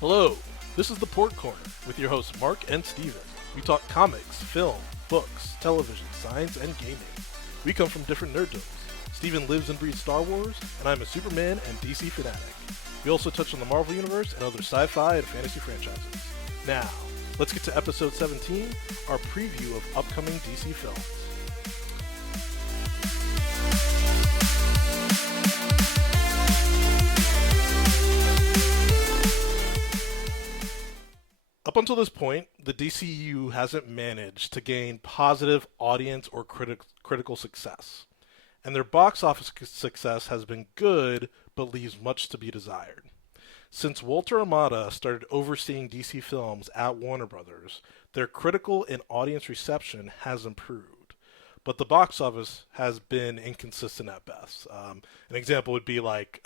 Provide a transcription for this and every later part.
Hello, this is the Porgcorner with your hosts Mark and Steven. We talk comics, film, books, television, science, and gaming. We come from different nerddoms. Steven lives and breathes Star Wars, and I'm a Superman and DC fanatic. We also touch on the Marvel Universe and other sci-fi and fantasy franchises. Now, let's get to episode 17, our preview of upcoming DC films. Up until this point, the DCU hasn't managed to gain positive audience or critical success. And their box office success has been good, but leaves much to be desired. Since Walter Amada started overseeing DC films at Warner Brothers, their critical and audience reception has improved. But the box office has been inconsistent at best. An example would be like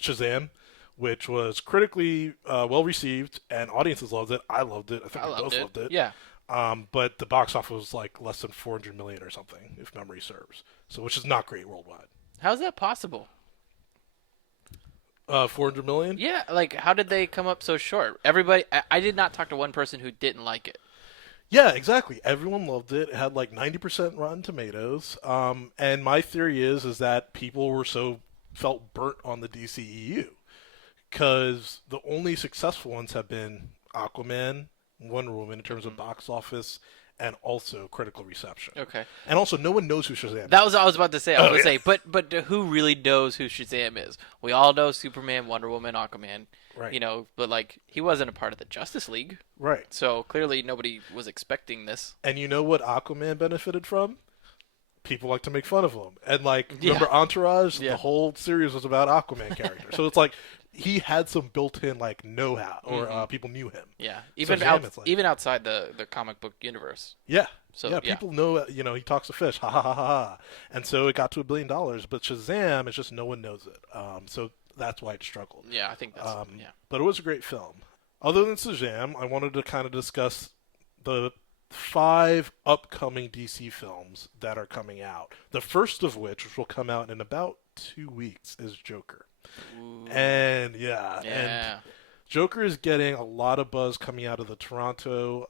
Shazam, which was critically well received, and audiences loved it. I loved it. I think we both loved it. Yeah. But the box office was like less than 400 million or something, if memory serves. So, which is not great worldwide. How's that possible? 400 million? Yeah, like how did they come up so short? Everybody, I did not talk to one person who didn't like it. Yeah, exactly. Everyone loved it. It had like 90% Rotten Tomatoes. And my theory is that people felt burnt on the DCEU. Because the only successful ones have been Aquaman, Wonder Woman in terms of box office, and also critical reception. Okay. And also, no one knows who Shazam is. That was what I was about to say. I was going to say, but who really knows who Shazam is? We all know Superman, Wonder Woman, Aquaman. Right. You know, but like he wasn't a part of the Justice League. Right. So clearly nobody was expecting this. And you know what Aquaman benefited from? People like to make fun of him. And like, remember Entourage? Yeah. The whole series was about Aquaman character. So it's like, he had some built-in like know-how, or people knew him. Yeah, even even outside the comic book universe. Yeah. So yeah, people know. You know, he talks to fish. Ha ha ha ha ha. And so it got to $1 billion. But Shazam, it's just no one knows it. So that's why it struggled. Yeah, I think that's But it was a great film. Other than Shazam, I wanted to kind of discuss the 5 upcoming DC films that are coming out. The first of which will come out in about 2 weeks, is Joker. Ooh. And and Joker is getting a lot of buzz coming out of the Toronto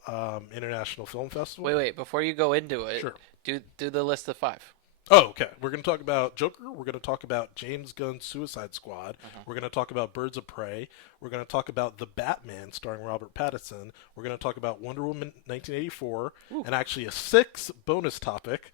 International Film Festival. Wait, before you go into it, sure. do the list of 5. Oh, okay. We're going to talk about Joker. We're going to talk about James Gunn's Suicide Squad. We're going to talk about Birds of Prey. We're going to talk about The Batman starring Robert Pattinson. We're going to talk about Wonder Woman 1984, and actually a 6th bonus topic,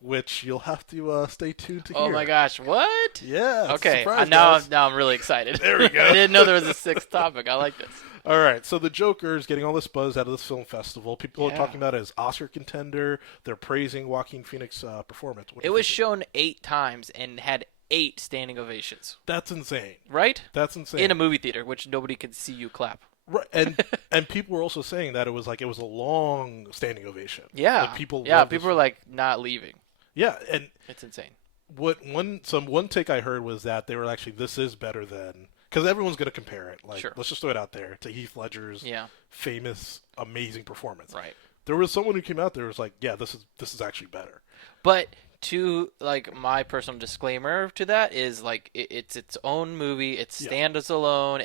which you'll have to stay tuned to hear. Oh my gosh, what? Yeah. Okay, surprise, now I'm really excited. There we go. I didn't know there was a 6th topic. I like this. All right, so the Joker is getting all this buzz out of this film festival. People are talking about it as Oscar contender. They're praising Joaquin Phoenix's performance. It was shown 8 times and had 8 standing ovations. That's insane. Right? That's insane. In a movie theater, which nobody could see you clap. Right, and people were also saying that it was a long standing ovation. Yeah. Like people were like not leaving. Yeah, and it's insane. One take I heard was that they were actually, this is better than, because everyone's going to compare it. Like, let's just throw it out there to Heath Ledger's famous, amazing performance. Right. There was someone who came out there and was like, yeah, this is actually better. But to like my personal disclaimer to that is like it's its own movie. It stands alone.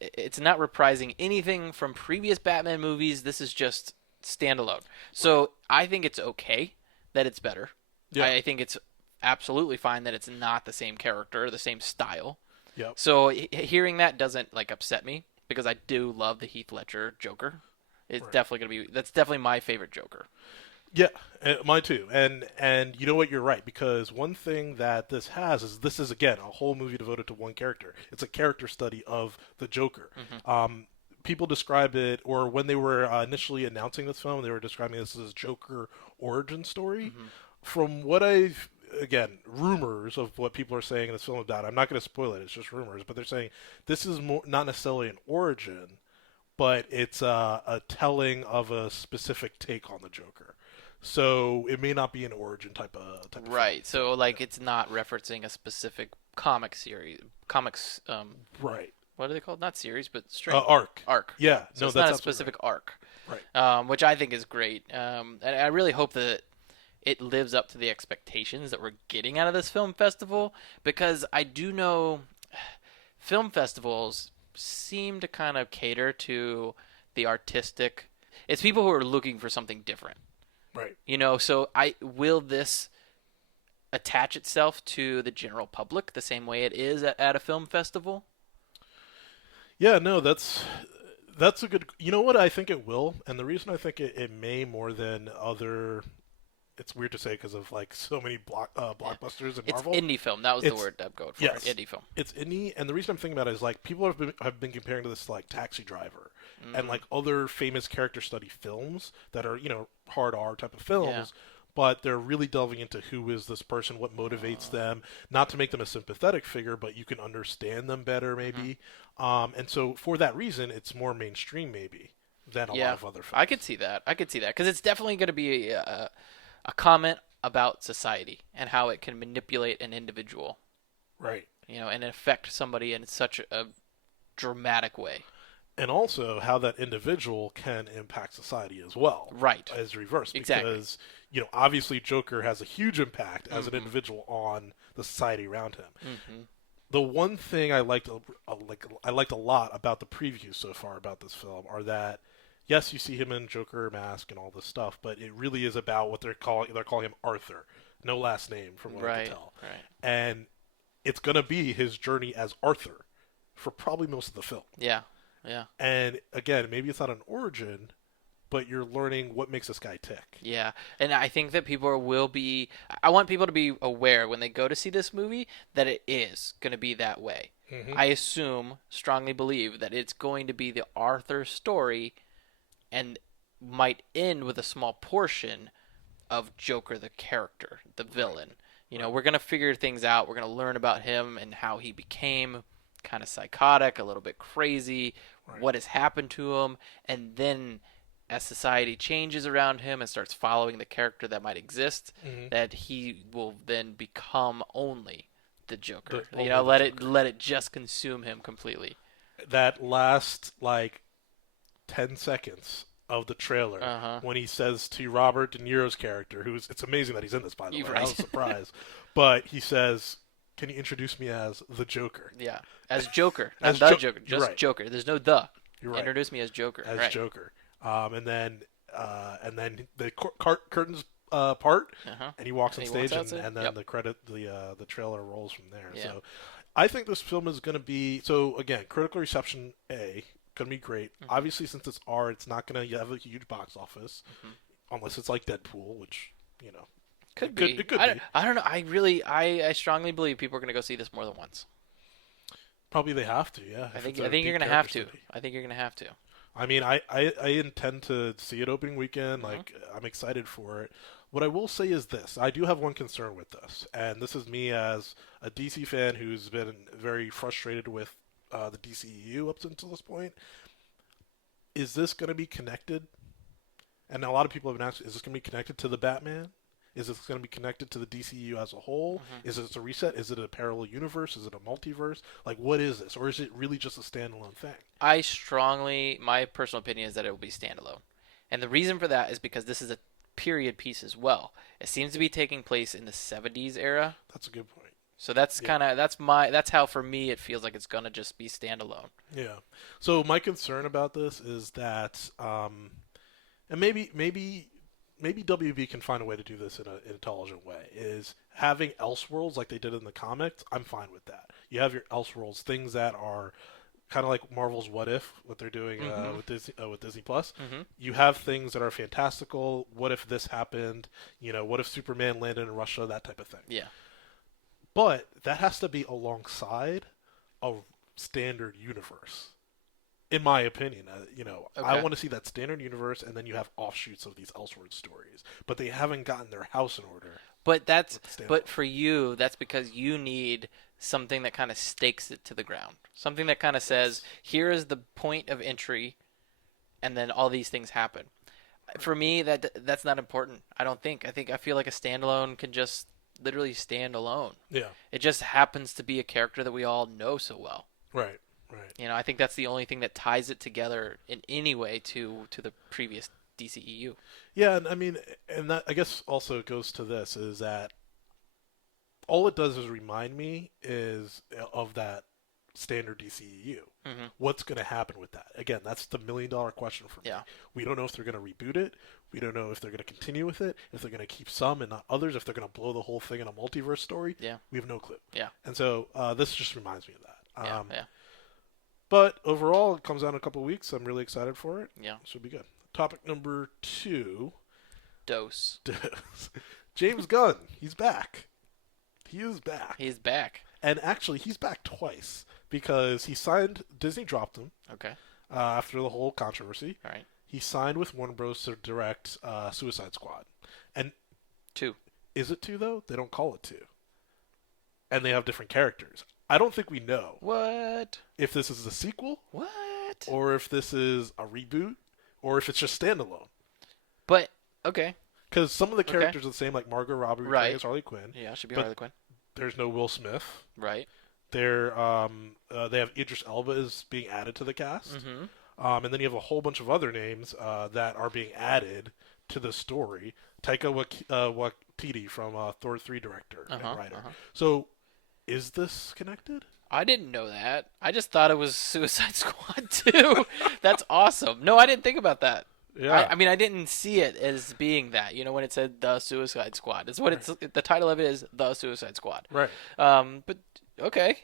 It's not reprising anything from previous Batman movies. This is just standalone. So I think it's okay that it's better. Yeah. I think it's absolutely fine that it's not the same character, the same style. Yep. So hearing that doesn't like upset me because I do love the Heath Ledger Joker. It's definitely that's definitely my favorite Joker. Yeah, mine too. And you know what? You're right, because one thing that this is again a whole movie devoted to one character. It's a character study of the Joker. People describe it, or when they were initially announcing this film, they were describing this as Joker origin story. From what rumors of what people are saying in this film about it. I'm not going to spoil it. It's just rumors, but they're saying this is not necessarily an origin, but it's a telling of a specific take on the Joker. So it may not be an origin type of right. So like it's not referencing a specific comics. Right. What are they called? Not series, but straight arc. Yeah. So it's not a specific arc. Right. Which I think is great. And I really hope that it lives up to the expectations that we're getting out of this film festival, because I do know film festivals seem to kind of cater to the artistic. It's people who are looking for something different. Right. So I will this attach itself to the general public the same way it is at a film festival? Yeah, no, that's a good. You know what? I think it will, and the reason I think it may more than other. It's weird to say because of like so many blockbusters and It's Marvel. indie film. That was the word I'm going for. Yes, Indie film. it's indie, and the reason I'm thinking about it is like people have been comparing to this to, like Taxi Driver and like other famous character study films that are hard R type of films. Yeah. But they're really delving into who is this person, what motivates them, not to make them a sympathetic figure, but you can understand them better, maybe. And so for that reason, it's more mainstream, maybe, than a lot of other films. I could see that. Because it's definitely going to be a comment about society and how it can manipulate an individual. Right. And affect somebody in such a dramatic way. And also how that individual can impact society as well. Right. As reverse. Exactly. Because, obviously Joker has a huge impact as an individual on the society around him. Mm-hmm. The one thing I liked a lot about the previews so far about this film are that, yes, you see him in Joker mask and all this stuff, but it really is about what they're calling him Arthur. No last name from what I can tell. Right. And it's going to be his journey as Arthur for probably most of the film. Yeah. Yeah. And again, maybe it's not an origin, but you're learning what makes this guy tick. Yeah. And I think that I want people to be aware when they go to see this movie that it is going to be that way. Mm-hmm. I strongly believe that it's going to be the Arthur story and might end with a small portion of Joker the character, the villain. We're going to figure things out. We're going to learn about him and how he became kind of psychotic, a little bit crazy, what has happened to him, and then as society changes around him and starts following the character that might exist, that he will then become only the Joker. Let it just consume him completely. That last 10 seconds of the trailer when he says to Robert De Niro's character, it's amazing that he's in this, by the way. I was surprised. But he says, "Can you introduce me as the Joker?" Yeah, as Joker, not the Joker, just Joker. There's no the. You're right. Introduce me as Joker. As Joker. And then the curtains part, and he walks on stage, and then the trailer rolls from there. Yeah. So I think this film is going to be, so again, critical reception going to be great. Obviously, since it's R, it's not going to have a huge box office, unless it's like Deadpool, which could be. It could be. I don't know. I strongly believe people are going to go see this more than once. Probably they have to. Yeah. I think you're going to have to. I think you're going to have to. I mean, I intend to see it opening weekend. I'm excited for it. What I will say is this. I do have one concern with this, and this is me as a DC fan who's been very frustrated with the DCEU up until this point. Is this going to be connected? And a lot of people have been asking, is this going to be connected to the Batman? Is this going to be connected to the DCU as a whole? Is it a reset? Is it a parallel universe? Is it a multiverse? What is this? Or is it really just a standalone thing? My personal opinion is that it will be standalone. And the reason for that is because this is a period piece as well. It seems to be taking place in the 70s era. That's a good point. So that's that's how for me it feels like it's going to just be standalone. Yeah. So my concern about this is that, and maybe WB can find a way to do this in an intelligent way, is having Elseworlds like they did in the comics. I'm fine with that. You have your Elseworlds, things that are kind of like Marvel's What If, what they're doing with Disney Plus. You have things that are fantastical. What if this happened? What if Superman landed in Russia? That type of thing. Yeah. But that has to be alongside a standard universe. In my opinion, I want to see that standard universe, and then you have offshoots of these Elseworlds stories. But they haven't gotten their house in order. But for you, that's because you need something that kind of stakes it to the ground. Something that kind of says, here is the point of entry, and then all these things happen. For me, that's not important. I feel like a standalone can just literally stand alone. Yeah. It just happens to be a character that we all know so well. Right. I think that's the only thing that ties it together in any way to the previous DCEU. Yeah, and I mean, and that I guess also goes to this is that all it does is remind me is of that standard DCEU. Mm-hmm. What's going to happen with that? Again, that's the $1 million question for me. Yeah. We don't know if they're going to reboot it. We don't know if they're going to continue with it, if they're going to keep some and not others, if they're going to blow the whole thing in a multiverse story. Yeah. We have no clue. Yeah. And so this just reminds me of that. Yeah. But overall, it comes out in a couple of weeks. I'm really excited for it. Yeah. Should be good. Topic number 2. Dose. James Gunn. He's back. He is back. He's back. And actually, he's back twice because he signed. Disney dropped him. Okay. After the whole controversy. All right. He signed with Warner Bros. To direct Suicide Squad. And 2. Is it 2, though? They don't call it 2. And they have different characters. I don't think we know. What? If this is a sequel. What? Or if this is a reboot. Or if it's just standalone. But, okay. Because some of the characters are the same, like Margot Robbie right. as Harley Quinn. Yeah, should be Harley Quinn. There's no Will Smith. Right. They have Idris Elba is being added to the cast. Mm-hmm. And then you have a whole bunch of other names that are being added to the story. Taika Waititi from Thor 3 director and writer. So, is this connected? I didn't know that. I just thought it was Suicide Squad 2. That's awesome. No, I didn't think about that. Yeah. I mean, I didn't see it as being that. You know, when it said The Suicide Squad. It's what it's. The title of it is The Suicide Squad. Right. But, okay.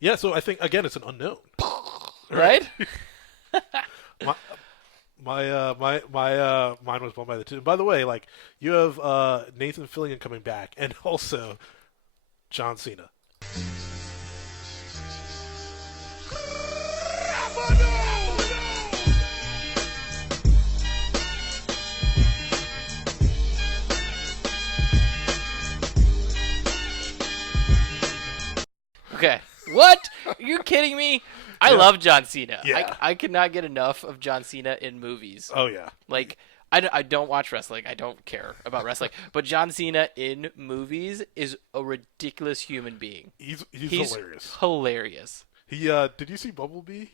Yeah, so I think, again, it's an unknown. Right? My mind was blown by the two. By the way, like, you have Nathan Fillion coming back, and also John Cena. Okay. What? Are you kidding me? I love John Cena. Yeah. I could not get enough of John Cena in movies. Oh, yeah. Like, I don't watch wrestling. I don't care about wrestling. But John Cena in movies is a ridiculous human being. He's hilarious. Hilarious. He did you see Bumblebee?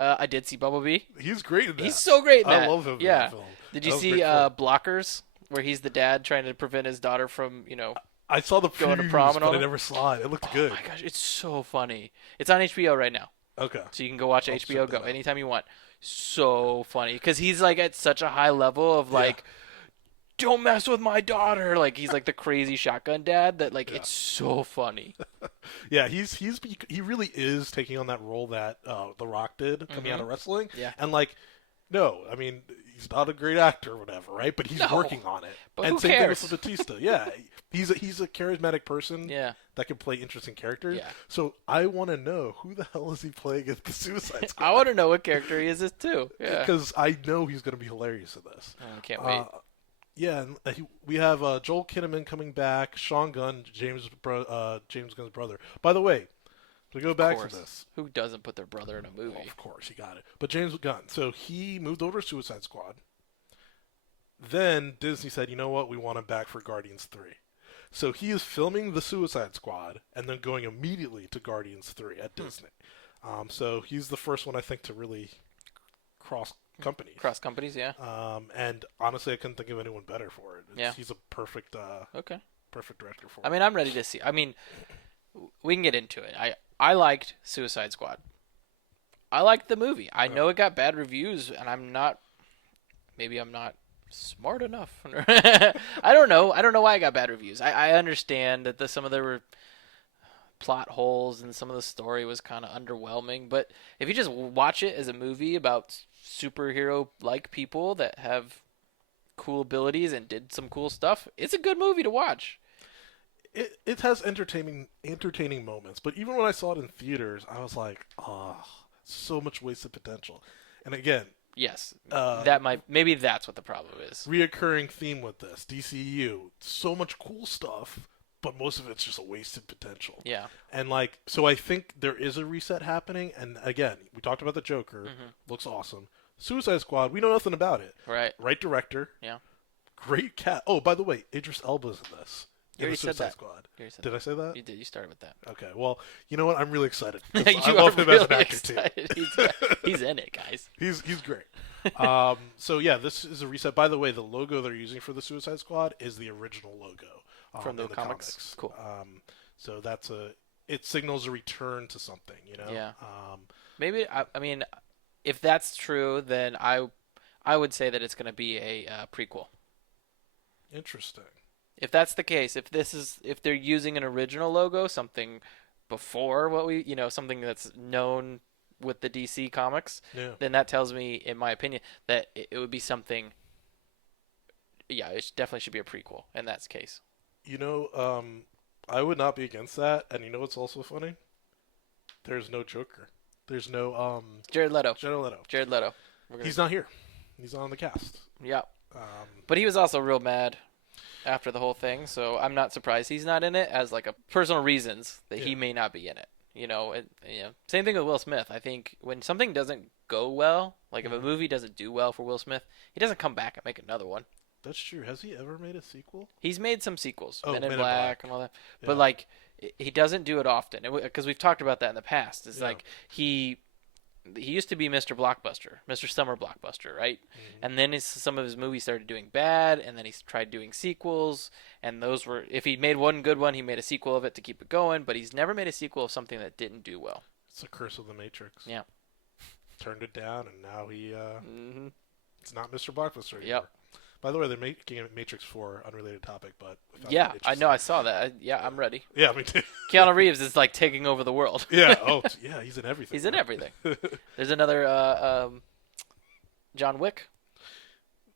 I did see Bumblebee. He's great in that. He's so great in that. I love him in yeah. that film. Did you see Blockers, where he's the dad trying to prevent his daughter from, I saw the going to previews, prom and but all I that? never saw it. It looked good. Oh my gosh, it's so funny. It's on HBO right now. Okay. So you can go watch I'll HBO check Go that out. anytime you want. So funny because he's like at such a high level of like, don't mess with my daughter. Like he's like the crazy shotgun dad that like it's so funny. Yeah, he really is taking on that role that The Rock did coming out of wrestling. Yeah. And like, no, I mean he's not a great actor or whatever, right? But he's No. working on it. But and who same cares? thing with Batista. Yeah, he's a charismatic person. Yeah. That can play interesting characters. Yeah. So I want to know who the hell is he playing at the Suicide Squad? I want to know what character he is this too. Yeah. Because I know he's going to be hilarious in this. I can't wait. Yeah, and we have Joel Kinnaman coming back, Sean Gunn, James Gunn's brother. By the way, to go back to this. Who doesn't put their brother in a movie? Well, of course, you got it. But James Gunn, so he moved over to Suicide Squad. Then Disney said, you know what, we want him back for Guardians 3. So he is filming the Suicide Squad and then going immediately to Guardians 3 at Disney. So he's the first one, I think, to really cross companies. Cross companies, yeah. And honestly, I couldn't think of anyone better for it. Yeah. He's a perfect perfect director for it. I mean, I'm ready to see. I mean, we can get into it. I liked Suicide Squad. I liked the movie. I know it got bad reviews, and maybe I'm not smart enough. I don't know. I don't know why I got bad reviews. I understand that some of there were plot holes and some of the story was kind of underwhelming. But if you just watch it as a movie about superhero-like people that have cool abilities and did some cool stuff, it's a good movie to watch. It has entertaining moments, but even when I saw it in theaters, I was like, so much wasted potential. And again, yes, maybe that's what the problem is. Reoccurring theme with this DCU, so much cool stuff, but most of it's just a wasted potential. Yeah, and so I think there is a reset happening. And again, we talked about the Joker, looks awesome. Suicide Squad, we know nothing about it. Right director. Yeah, great cat. Oh, by the way, Idris Elba's in this. You in the already said Suicide that. Squad. You already said Did I say that? You did. You started with that. Okay. Well, you know what? I'm really excited. You I are love him really as an actor excited. too. He's in it, guys. He's great. So yeah, this is a reset. By the way, the logo they're using for the Suicide Squad is the original logo From the in the comics. Cool. So it signals a return to something, you know. Yeah. Maybe I mean, if that's true, then I would say that it's going to be a prequel. Interesting. If that's the case, if they're using an original logo, something before something that's known with the DC comics, then that tells me, in my opinion, that it would be something. Yeah, it definitely should be a prequel in that case. You know, I would not be against that. And you know what's also funny? There's no Joker. There's no Jared Leto. Jared Leto. He's not here. He's not on the cast. Yeah. But he was also real mad after the whole thing, so I'm not surprised he's not in it, as like a personal reasons that he may not be in it. Same thing with Will Smith. I think when something doesn't go well, like if a movie doesn't do well for Will Smith, he doesn't come back and make another one. That's true. Has he ever made a sequel? He's made some sequels, Men in Black and all that, yeah. but like he doesn't do it often, because we've talked about that in the past. It's like he used to be Mr. Blockbuster, Mr. Summer Blockbuster, right? Mm-hmm. And then some of his movies started doing bad, and then he tried doing sequels, and those were, if he made one good one, he made a sequel of it to keep it going, but he's never made a sequel of something that didn't do well. It's a curse of the Matrix. Yeah. Turned it down, and now it's not Mr. Blockbuster anymore. Yep. By the way, they're making a Matrix 4, unrelated topic, but... Yeah, I know, I saw that. I'm ready. Yeah, me too. Keanu Reeves is like taking over the world. Yeah, he's in everything. He's in everything. There's another John Wick.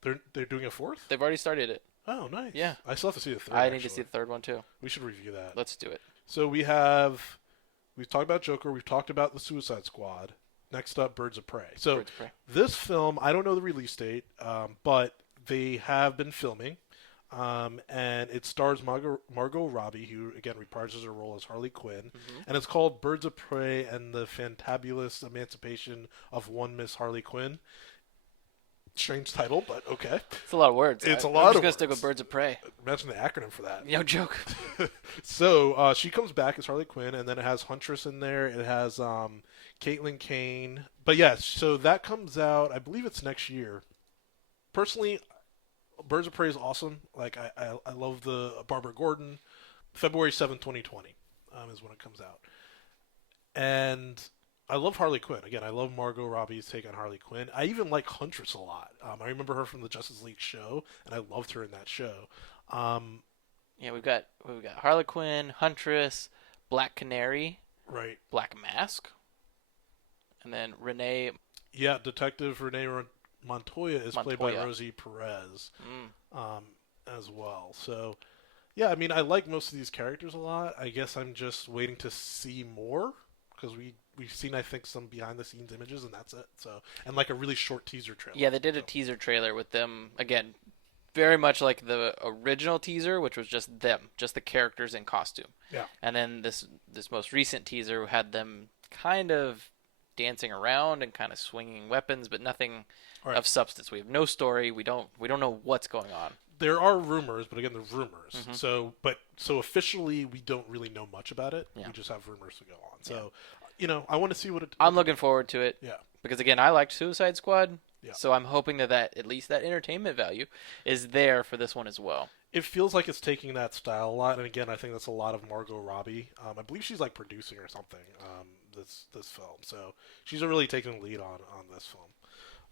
They're doing a fourth? They've already started it. Oh, nice. Yeah. I still have to see the third, I need to see the third one, too. We should review that. Let's do it. So we've talked about Joker, we've talked about the Suicide Squad. Next up, Birds of Prey. So this film, I don't know the release date, but they have been filming, and it stars Margot Robbie, who, again, reprises her role as Harley Quinn, and it's called Birds of Prey and the Fantabulous Emancipation of One Miss Harley Quinn. Strange title, but okay. It's a lot of words. I'm just going to stick with Birds of Prey. Imagine the acronym for that. No joke. So she comes back as Harley Quinn, and then it has Huntress in there. It has Caitlin Kane. But yes, so that comes out, I believe it's next year. Personally, Birds of Prey is awesome. Like, I love the Barbara Gordon. February 7th, 2020 is when it comes out. And I love Harley Quinn. Again, I love Margot Robbie's take on Harley Quinn. I even like Huntress a lot. I remember her from the Justice League show, and I loved her in that show. Yeah, we've got Harley Quinn, Huntress, Black Canary, right, Black Mask, and then Renee. Yeah, Detective Renee Montoya is played by Rosie Perez as well. So, yeah, I mean, I like most of these characters a lot. I guess I'm just waiting to see more, because we've seen, I think, some behind-the-scenes images, and that's it. So, and like a really short teaser trailer. Yeah, they did a teaser trailer with them, again, very much like the original teaser, which was just them, just the characters in costume. Yeah. And then this most recent teaser had them kind of dancing around and kind of swinging weapons, but nothing of substance. We have no story. We don't know what's going on. There are rumors, but again, they're rumors. Mm-hmm. So officially, we don't really know much about it. Yeah. We just have rumors to go on. So, I want to see what it. I'm looking forward to it. Yeah. Because again, I liked Suicide Squad. Yeah. So I'm hoping that at least that entertainment value is there for this one as well. It feels like it's taking that style a lot, and again, I think that's a lot of Margot Robbie. I believe she's like producing or something. This film, so she's really taking the lead on this film.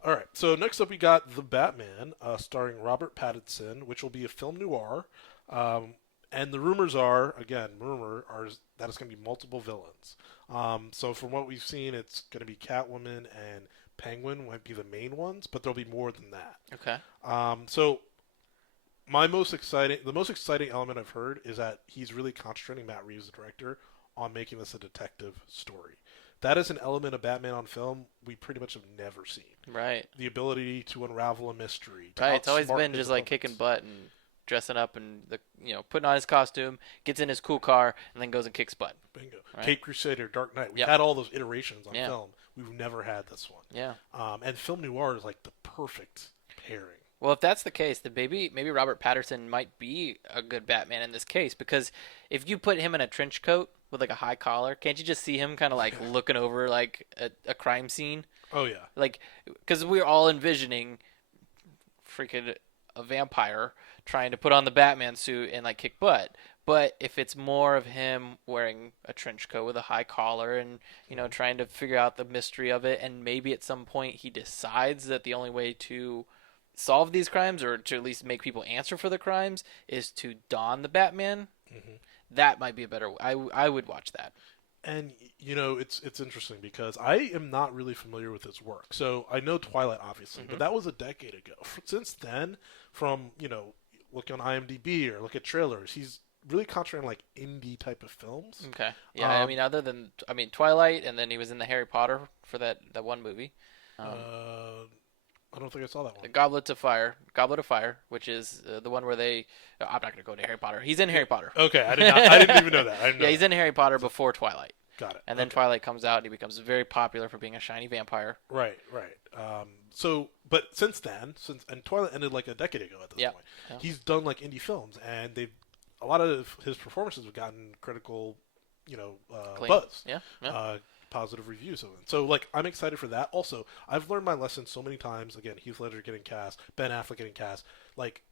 All right, so next up we got The Batman, starring Robert Pattinson, which will be a film noir. And the rumors are that it's going to be multiple villains. So from what we've seen, it's going to be Catwoman and Penguin might be the main ones, but there'll be more than that. Okay. So the most exciting element I've heard is that he's really concentrating, Matt Reeves, the director, on making this a detective story. That is an element of Batman on film we pretty much have never seen. Right. The ability to unravel a mystery. Right. It's always been just like kicking butt and dressing up and putting on his costume, gets in his cool car, and then goes and kicks butt. Bingo. Right? Cape Crusader, Dark Knight. We've Yep. had all those iterations on film. We've never had this one. Yeah. And film noir is like the perfect pairing. Well, if that's the case, then maybe Robert Pattinson might be a good Batman in this case, because if you put him in a trench coat with like a high collar, can't you just see him kind of like looking over like a crime scene? Oh yeah. Like, because we're all envisioning freaking a vampire trying to put on the Batman suit and like kick butt. But if it's more of him wearing a trench coat with a high collar and, trying to figure out the mystery of it, and maybe at some point he decides that the only way to solve these crimes, or to at least make people answer for the crimes, is to don the Batman, that might be a better. I would watch that. And it's interesting because I am not really familiar with his work. So I know Twilight, obviously, but that was a decade ago. Since then, from look on IMDb or look at trailers, he's really concentrating on like indie type of films. Okay. Yeah, other than Twilight, and then he was in the Harry Potter for that one movie. I don't think I saw that one. The Goblet of Fire, which is the one where they. I'm not going to go to Harry Potter. He's in Harry Potter. Okay, I didn't even know that. He's in Harry Potter before Twilight. Got it. And then Twilight comes out, and he becomes very popular for being a shiny vampire. Right. But since then, and Twilight ended like a decade ago at this point, he's done like indie films, and a lot of his performances have gotten critical, buzz. Yeah. Positive reviews of it. So, like, I'm excited for that. Also, I've learned my lesson so many times. Again, Heath Ledger getting cast, Ben Affleck getting cast. Like,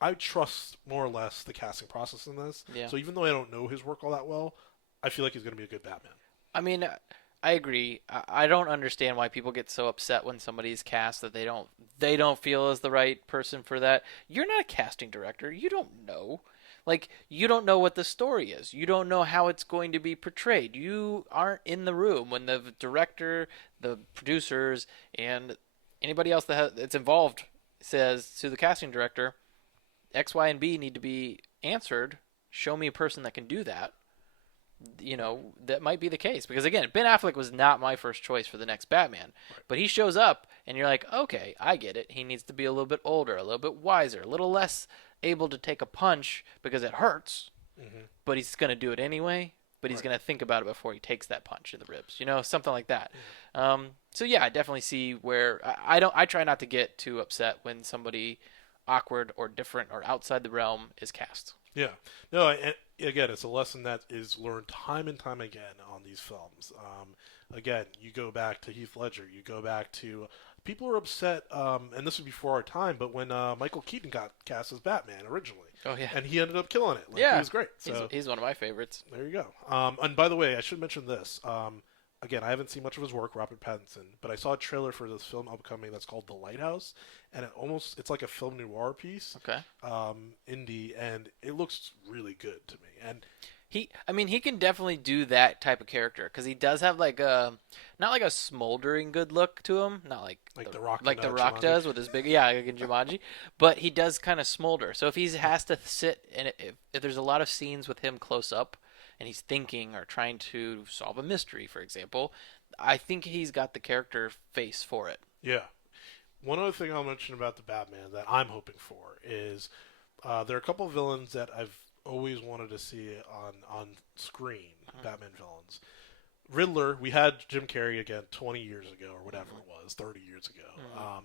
I trust more or less the casting process in this. Yeah. So even though I don't know his work all that well, I feel like he's going to be a good Batman. I mean, I agree. I don't understand why people get so upset when somebody's cast that they don't feel is the right person for that. You're not a casting director. You don't know. Like, you don't know what the story is. You don't know how it's going to be portrayed. You aren't in the room when the director, the producers, and anybody else that's involved says to the casting director, X, Y, and B need to be answered. Show me a person that can do that. That might be the case. Because, again, Ben Affleck was not my first choice for the next Batman. Right. But he shows up, and you're like, okay, I get it. He needs to be a little bit older, a little bit wiser, a little less able to take a punch because it hurts, but he's going to do it anyway, but he's going to think about it before he takes that punch in the ribs, something like that. So yeah, I definitely see where I try not to get too upset when somebody awkward or different or outside the realm is cast. Yeah. No, and again, it's a lesson that is learned time and time again on these films. Again, you go back to Heath Ledger, you go back to people are upset, and this was before our time, but when Michael Keaton got cast as Batman originally. Oh, yeah. And he ended up killing it. He was great. So he's one of my favorites. There you go. And by the way, I should mention this. Again, I haven't seen much of his work, Robert Pattinson, but I saw a trailer for this film upcoming that's called The Lighthouse, and it's like a film noir piece. Okay. Indie, and it looks really good to me. And he can definitely do that type of character, because he does have like not like a smoldering good look to him, not like The Rock, like The Rock does with his big like in Jumanji, but he does kind of smolder. So if he has to sit and if there's a lot of scenes with him close up and he's thinking or trying to solve a mystery, for example, I think he's got the character face for it. Yeah. One other thing I'll mention about the Batman that I'm hoping for is there are a couple of villains that I've always wanted to see on screen, Batman villains. Riddler, we had Jim Carrey again 20 years ago or whatever it was, 30 years ago.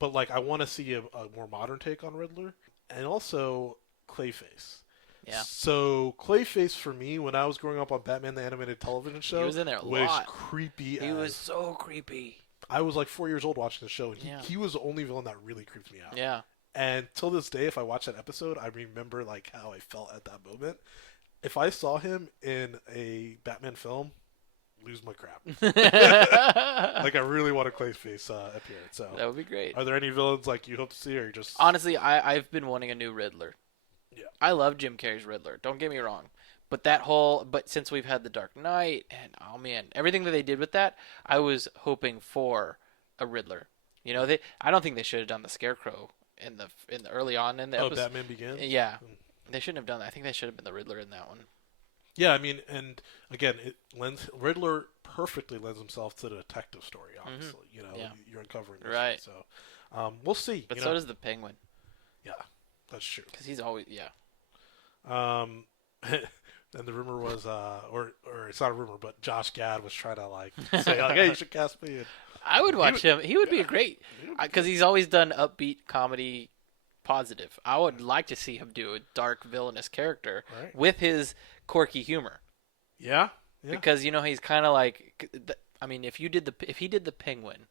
But like I want to see a more modern take on Riddler, and also Clayface. Yeah. So Clayface for me, when I was growing up on Batman the Animated Television Show, he was in there a was lot. creepy. He was so creepy. I was like 4 years old watching the show. He was the only villain that really creeped me out. Yeah. And till this day, if I watch that episode, I remember like how I felt at that moment. If I saw him in a Batman film, lose my crap. Like I really want a Clayface appearance. So that would be great. Are there any villains like you hope to see, or you just honestly? I've been wanting a new Riddler. Yeah. I love Jim Carrey's Riddler. Don't get me wrong, but since we've had The Dark Knight and oh man, everything that they did with that, I was hoping for a Riddler. I don't think they should have done the Scarecrow in the early on in the episode. Batman Begins. Yeah, they shouldn't have done that. I think they should have been the Riddler in that one. Yeah, I mean, and again, Riddler perfectly lends himself to the detective story. Obviously, you're uncovering this right. So we'll see. But so does the Penguin. Yeah, that's true. Because he's always And the rumor was, or it's not a rumor, but Josh Gad was trying to like say, like, "Hey, you should cast me." I would watch him. He would be a great, because he's always done upbeat comedy positive. I would like to see him do a dark villainous character Right. with his quirky humor. Yeah. Because he's kind of like, I mean, if he did the Penguin,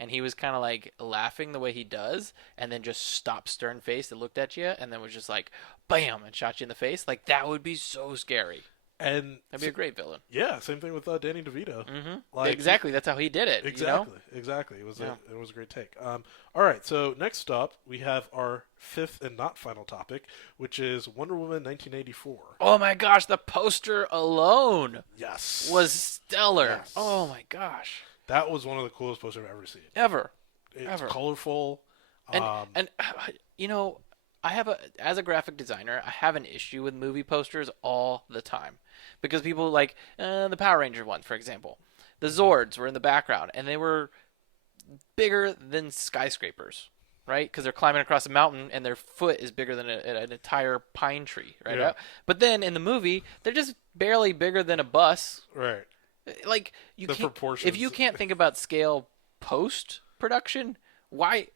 and he was kind of like laughing the way he does, and then just stopped stern faced and looked at you, and then was just like, bam, and shot you in the face, like that would be so scary. And that'd be a great villain. Yeah, same thing with Danny DeVito. Mm-hmm. Like, exactly, that's how he did it. Exactly. It was a great take. All right, so next up we have our fifth and not final topic, which is Wonder Woman 1984. Oh my gosh, the poster alone, was stellar. Yes. Oh my gosh, that was one of the coolest posters I've ever seen. Ever. Colorful, and as a graphic designer, I have an issue with movie posters all the time. Because people like the Power Ranger one, for example. The Zords were in the background, and they were bigger than skyscrapers, right? Because they're climbing across a mountain, and their foot is bigger than an entire pine tree, right? Yeah. But then in the movie, they're just barely bigger than a bus. Right. Like, the proportions. If you can't think about scale post-production, why...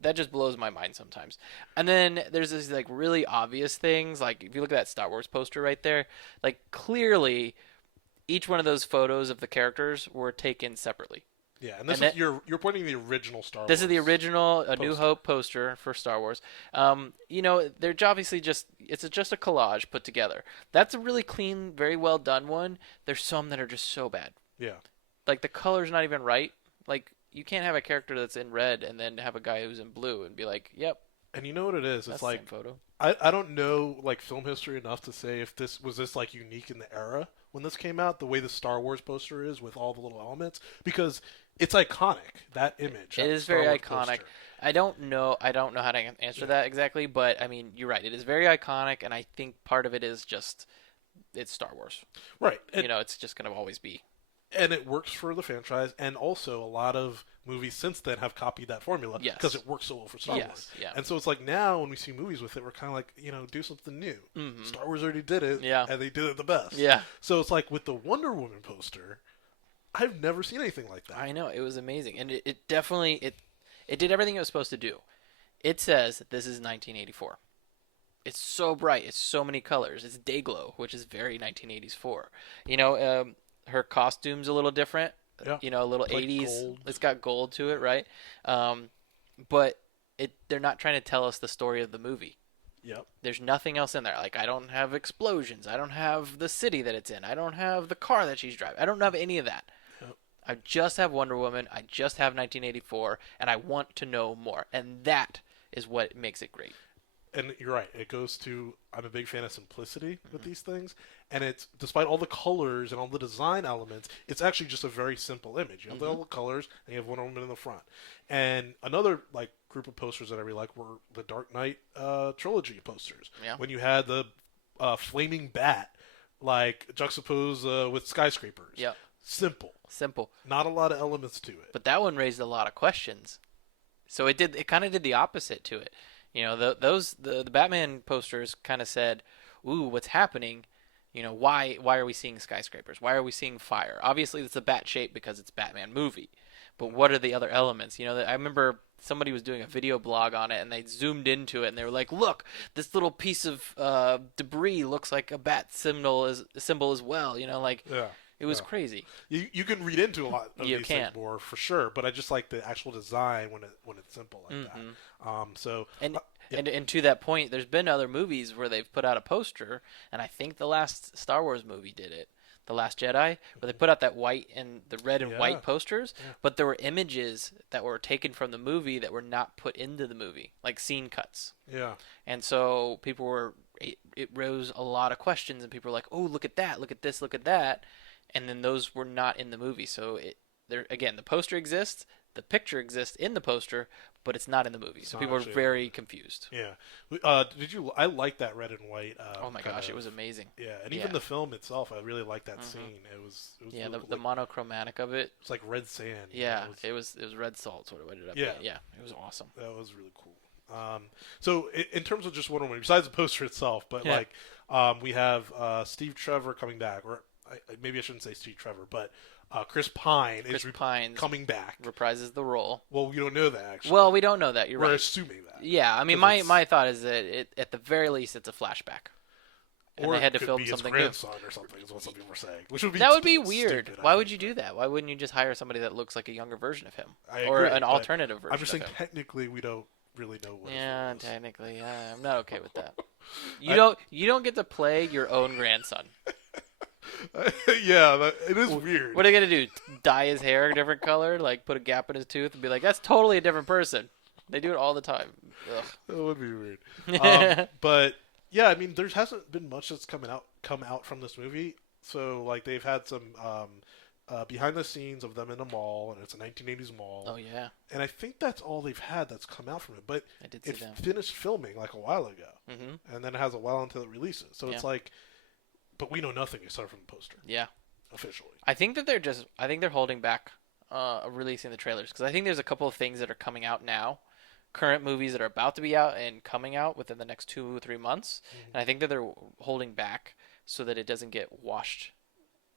That just blows my mind sometimes. And then there's this like really obvious things. Like if you look at that Star Wars poster right there, like clearly each one of those photos of the characters were taken separately. Yeah, and you're pointing to the original Star Wars. This is the original A New Hope poster for Star Wars. They're obviously it's just a collage put together. That's a really clean, very well done one. There's some that are just so bad. Yeah. Like the color's not even right. Like you can't have a character that's in red and then have a guy who's in blue and be like, "Yep." And you know what it is? That's it's like the same photo. I don't know like film history enough to say if this was like unique in the era when this came out, the way the Star Wars poster is with all the little elements, because it's iconic. That image. It is very iconic. Poster. I don't know how to answer that exactly, but I mean, you're right. It is very iconic, and I think part of it is just it's Star Wars. Right. It's just going to always be. And it works for the franchise, and also a lot of movies since then have copied that formula because it works so well for Star Wars. Yeah. And so it's like now when we see movies with it, we're kind of like, do something new. Mm-hmm. Star Wars already did it, and they did it the best. Yeah. So it's like with the Wonder Woman poster, I've never seen anything like that. I know, it was amazing, and it definitely it did everything it was supposed to do. It says this is 1984. It's so bright. It's so many colors. It's day glow, which is very 1984. Her costume's a little different. Yeah. A little it's 80s. Like gold. It's got gold to it, right? But they're not trying to tell us the story of the movie. Yep. There's nothing else in there. Like, I don't have explosions. I don't have the city that it's in. I don't have the car that she's driving. I don't have any of that. Yep. I just have Wonder Woman. I just have 1984, and I want to know more. And that is what makes it great. And you're right. It goes to, I'm a big fan of simplicity with these things. And it's, despite all the colors and all the design elements, it's actually just a very simple image. You have all the colors, and you have Wonder Woman in the front. And another, like, group of posters that I really like were the Dark Knight trilogy posters. Yeah. When you had the flaming bat, like, juxtaposed with skyscrapers. Yeah. Simple. Not a lot of elements to it. But that one raised a lot of questions. So it kind of did the opposite to it. The Batman posters kind of said, "Ooh, what's happening? Why are we seeing skyscrapers? Why are we seeing fire? Obviously, it's a bat shape because it's a Batman movie. But what are the other elements? I remember somebody was doing a video blog on it, and they zoomed into it, and they were like, "Look, this little piece of debris looks like a bat symbol as well." Yeah. It was crazy. You can read into a lot of you these can. things more for sure, but I just like the actual design when it's simple like that. And to that point, there's been other movies where they've put out a poster, and I think the last Star Wars movie did it, The Last Jedi, where they put out that white and the red and white posters, but there were images that were taken from the movie that were not put into the movie, like scene cuts. Yeah. And so it rose a lot of questions, and people were like, "Oh, look at that! Look at this! Look at that!" And then those were not in the movie. So the poster exists, the picture exists in the poster, but it's not in the movie. So people are very confused. Yeah. I like that red and white. Oh my gosh, it was amazing. Yeah, and even the film itself, I really liked that scene. It was yeah, really the monochromatic of it. It's like red sand. Yeah, it was red salt sort of ended up. Yeah, it was awesome. That was really cool. So in terms of just Wonder Woman, besides the poster itself, but we have Steve Trevor coming back, or maybe I shouldn't say Steve Trevor, but Chris Pine coming back. Reprises the role. Well, we don't know that, actually. Well, we don't know that. We're right. assuming that. Yeah, I mean, my thought is that at the very least, it's a flashback. And or they had to it could film be something his grandson or something is what some people are saying. Which would be that would be weird. Stupid, Why would you do that? Why wouldn't you just hire somebody that looks like a younger version of him? Or an alternative version I'm just saying of him? Technically we don't really know what Yeah, technically. I'm not okay with that. You don't get to play your own grandson. Yeah, it is weird. What are they going to do? Dye his hair a different color? Like put a gap in his tooth and be like, that's totally a different person. They do it all the time. Ugh. That would be weird. But yeah, I mean, there hasn't been much that's come out from this movie. So like they've had some behind the scenes of them in a mall, and it's a 1980s mall. Oh yeah. And I think that's all they've had that's come out from it. But it finished filming like a while ago, and then it has a while until it releases. So it's like, but we know nothing except from the poster. Yeah. Officially. I think that they're holding back releasing the trailers because I think there's a couple of things that are coming out now. Current movies that are about to be out and coming out within the next 2 or 3 months, and I think that they're holding back so that it doesn't get washed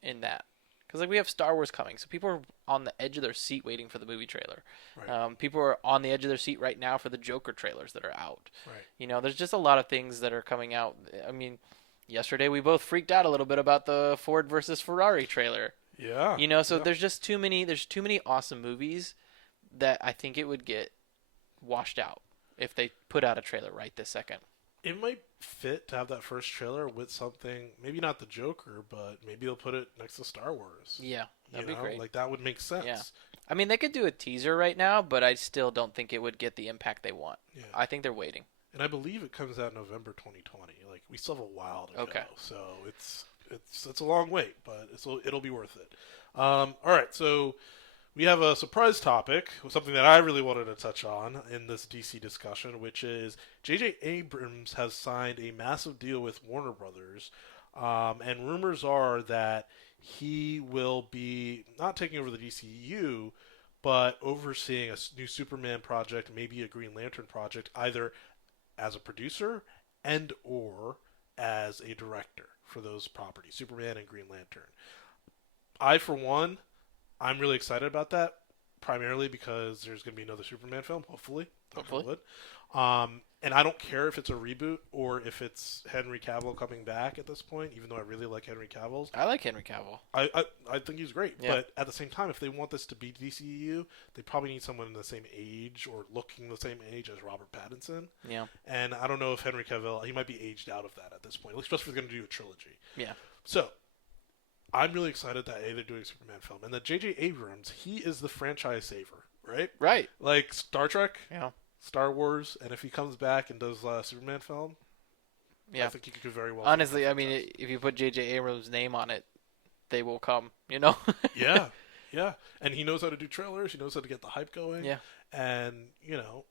in that. Because like we have Star Wars coming, so people are on the edge of their seat waiting for the movie trailer. Right. People are on the edge of their seat right now for the Joker trailers that are out. Right. You know, there's just a lot of things that are coming out. I mean, yesterday we both freaked out a little bit about the Ford versus Ferrari trailer. Yeah. You know, so there's just too many awesome movies that I think it would get washed out if they put out a trailer right this second. It might fit to have that first trailer with something, maybe not the Joker, but maybe they'll put it next to Star Wars. Yeah, that'd be great. Like that would make sense. Yeah. I mean, they could do a teaser right now, but I still don't think it would get the impact they want. Yeah. I think they're waiting. And I believe it comes out November 2020. Like we still have a while to go. So it's a long wait, but it'll be worth it. All right, so we have a surprise topic, something that I really wanted to touch on in this DC discussion, which is J.J. Abrams has signed a massive deal with Warner Brothers, and rumors are that he will be not taking over the DCU, but overseeing a new Superman project, maybe a Green Lantern project, either as a producer and or as a director for those properties, Superman and Green Lantern. I, for one, I'm really excited about that, primarily because there's going to be another Superman film, hopefully. And I don't care if it's a reboot or if it's Henry Cavill coming back at this point, even though I really like Henry Cavill. I like Henry Cavill. I think he's great. Yeah. But at the same time, if they want this to be DCEU, they probably need someone in the same age or looking the same age as Robert Pattinson. Yeah. And I don't know if Henry Cavill, he might be aged out of that at this point, especially if they're going to do a trilogy. Yeah. So I'm really excited that they're doing a Superman film, and that J.J. Abrams, he is the franchise saver, right? Right. Like Star Trek, yeah, Star Wars, and if he comes back and does a Superman film, I think he could very well. Honestly, I mean, if you put J.J. Abrams' name on it, they will come. You know. Yeah, and he knows how to do trailers. He knows how to get the hype going. Yeah, and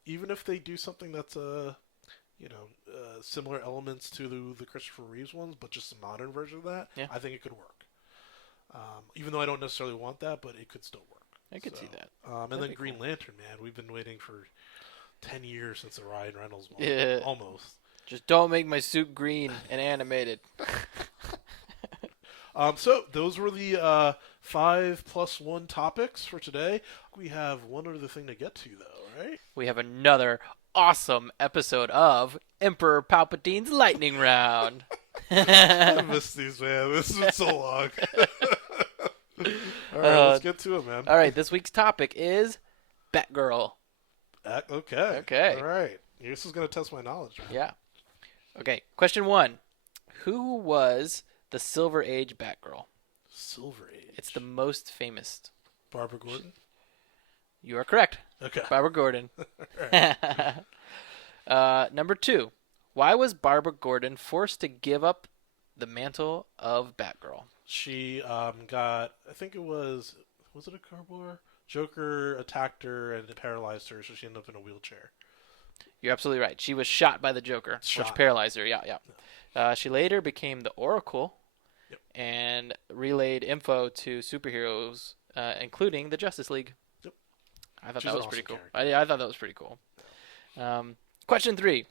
even if they do something that's similar elements to the Christopher Reeves ones, but just a modern version of that, I think it could work. Even though I don't necessarily want that, but it could still work. I could see that. And then Green Lantern, man, we've been waiting for 10 years since the Ryan Reynolds one. Yeah. Almost. Just don't make my suit green and animated. So those were the 5+1 topics for today. We have one other thing to get to, though, right? We have another awesome episode of Emperor Palpatine's Lightning Round. I missed these, man. This has been so long. All right, let's get to it, man. All right, this week's topic is Batgirl. Okay. All right. This is going to test my knowledge, man. Yeah. Okay, question 1. Who was the Silver Age Batgirl? Silver Age? It's the most famous. Barbara Gordon? You are correct. Okay. Barbara Gordon. Number 2. Why was Barbara Gordon forced to give up the mantle of Batgirl? She got, I think it was it a car war? Joker attacked her and paralyzed her, so she ended up in a wheelchair. You're absolutely right. She was shot by the Joker, which paralyzed her. Yeah. She later became the Oracle and relayed info to superheroes, including the Justice League. Yep. I thought that was pretty cool. I thought that was pretty cool. Question 3.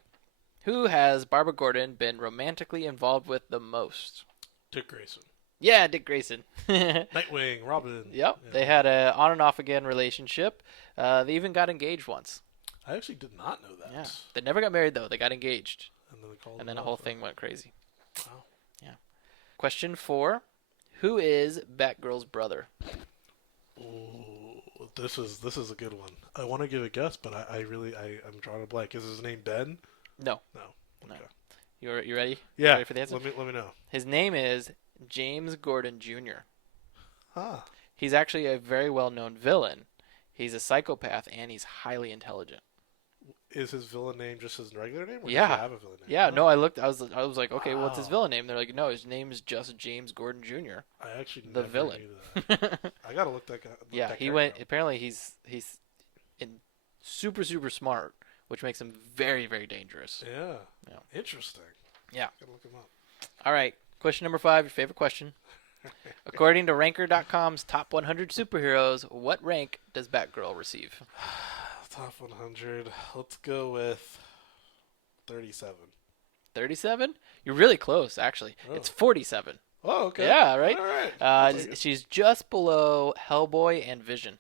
Who has Barbara Gordon been romantically involved with the most? Dick Grayson. Yeah, Dick Grayson. Nightwing, Robin. Yep, Yeah. they had a on and off again relationship. They even got engaged once. I actually did not know that. Yeah, they never got married though. They got engaged, And then they called and then it the off, whole thing went crazy. Wow. Yeah. Question 4: Who is Batgirl's brother? Ooh, this is a good one. I want to give a guess, but I'm drawing a blank. Is his name Ben? No. No. No. Okay. You ready? Yeah. You ready for the answer? Let me know. His name is James Gordon Jr. Huh. He's actually a very well-known villain. He's a psychopath and he's highly intelligent. Is his villain name just his regular name, or Yeah. does he have a villain name? Yeah, no, I looked. I was like, okay, what's his Wow. villain name? They're like, no, his name is just James Gordon Jr. I actually The never villain. knew that. I gotta look that guy. Yeah, he went. Apparently, he's super smart, which makes him very very dangerous. Yeah. Yeah. Interesting. Yeah. Gotta look him up. All right, question number 5, your favorite question. According to Ranker.com's top 100 superheroes, what rank does Batgirl receive? Top 100. Let's go with 37. 37? You're really close, actually. Oh. It's 47. Oh, okay. Yeah, right? All right. I'll take it. She's just below Hellboy and Vision.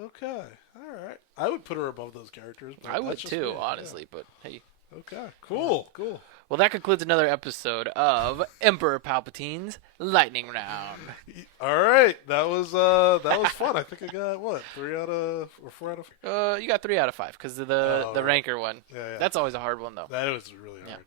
Okay. All right. I would put her above those characters. But I would that's just too, me. honestly, but hey. Yeah. Okay. Cool. Cool. Well, that concludes another episode of Emperor Palpatine's Lightning Round. All right. That was fun. I think I got what, 4 out of. You got 3 out of 5 because of the right. Ranker one. Yeah. That's always a hard one, though. That was really hard.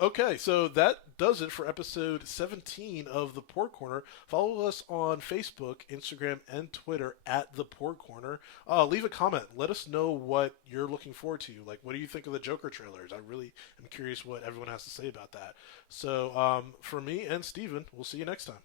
Okay, so that does it for episode 17 of the Porgcorner. Follow us on Facebook, Instagram, and Twitter at the Porgcorner. Leave a comment. Let us know what you're looking forward to. Like, what do you think of the Joker trailers? I really am curious what everyone has to say about that. So, for me and Steven, we'll see you next time.